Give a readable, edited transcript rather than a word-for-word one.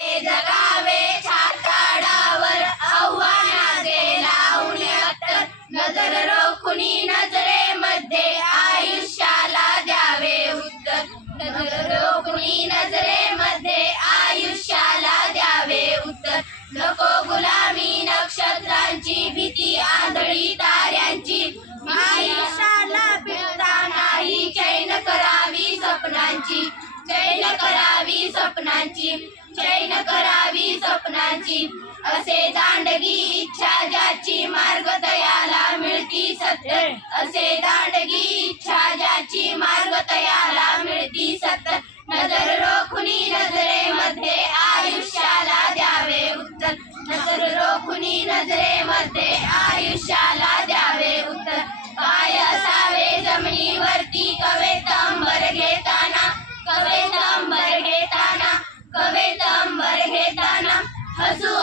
ते जगावे छाताडावर आव्हानाचे लावून अत्तर नजर रोखुनी नजरेमध्ये आयुष्याला द्यावे उत्तर नजर रोखुनी नजरेमध्ये आयुष्याला द्यावे उत्तर नको गुलामी नक्षत्रांची भीती आंधळी ताऱ्यांची आयुष्याला भिडता नाही चैन करावी स्वप्नांची चैन करावी स्वप्नांची चैन करावी स्वप्नांची असे दांडगी इच्छा ज्याची मार्ग तयाला मिळती सत्य असे दांडगी इच्छा ज्याची मार्ग तयाला मिळती सत्य नजर रोखुनी नजरेमध्ये आयुष्याला द्यावे उत्तर नजर रोखुनी नजरेमध्ये आयुष्याला द्यावे उत्तर पाय असावे जमिनीवरती कवेतंबर घेताना कवेतंबर घेताना कवेतंबर घेताना हसू